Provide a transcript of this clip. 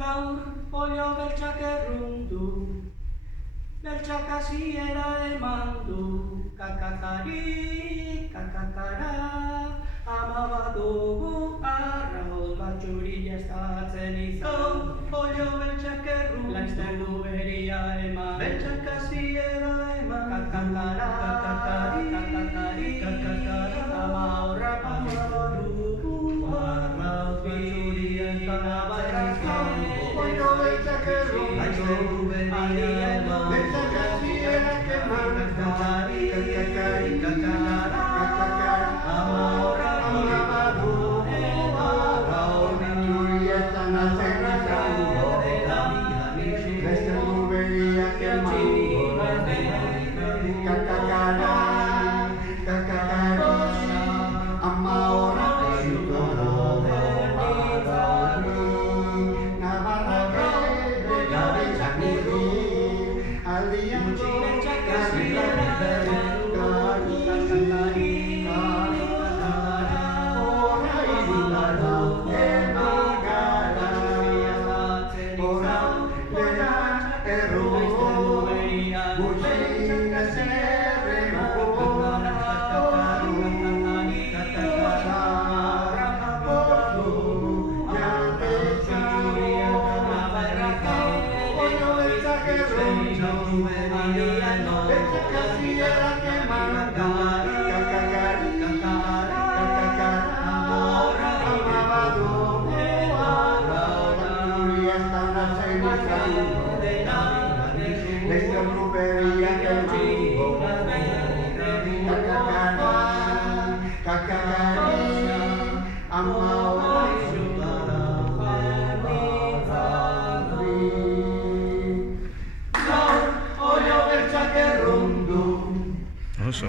Gaur pollo beltzak errundu, beltzak hasiera eman du. Kakakari, kakakara, ama bat dugu arraoz bat txurila estatzen izan. Gaur pollo beltzak errundu, laizter du beria eman. Beltzak hasiera eman, kakakara, kakakari, kakakari, kakakara, ama horra bat dugu arraoz bat txurila estatzen izan. Pollo beltzak errundu, laizter du beria eman. beltzak hasiera eman. Kakakari, kakakari, kakakara, ama horra bat dugu arraoz bat txurila estatzen izan. Oso.